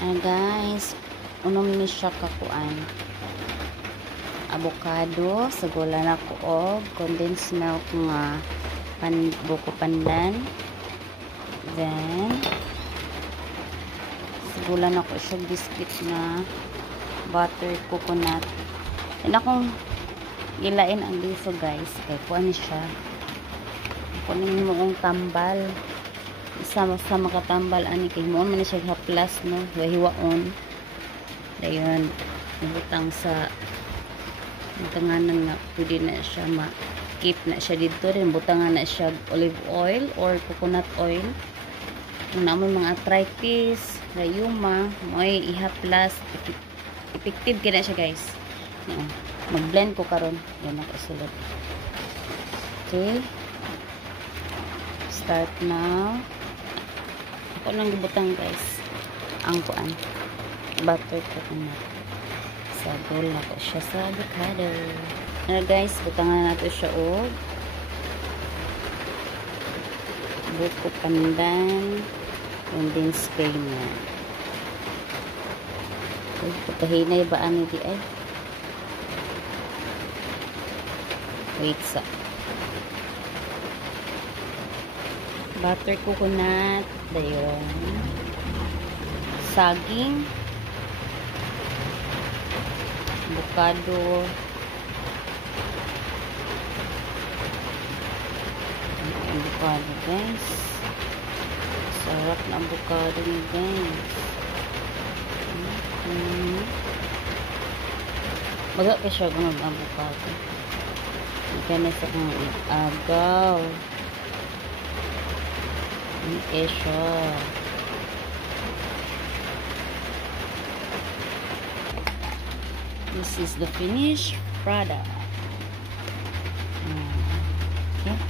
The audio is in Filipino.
Guys, unom ni siya kakuan. Avocado, sagula na ko og condensed milk nga buko pandan. Then sagula na ko siya biscuit na butter coconut. And akong ilain ang liso guys. Kay kuan ni siya. Kunin mo kong tambal. Isa makatambal ani kay mo man siya haplas no hiwaon dayon ibutang sa tanganan nga pwede na siya ma-keep na siya dito rin butangan na siya olive oil or coconut oil kung naman mga arthritis rayuma mo'y ihaplas effective kina siya guys. Mag-blend ko karon yan ako sulod. Okay, start now. Ako lang gibutang guys ang kuan butter coconut sagol na ko siya sa avocado na guys butangan nato siya og buko pandan condensed creamer. Uy, pagkahinay ba ani di ay wait sa butter coconut dayon saging avocado avocado guys sarap na avocado ni guys. Maga ka siya kung avocado magkana sa kong agaw siya. This is the finished product. Okay.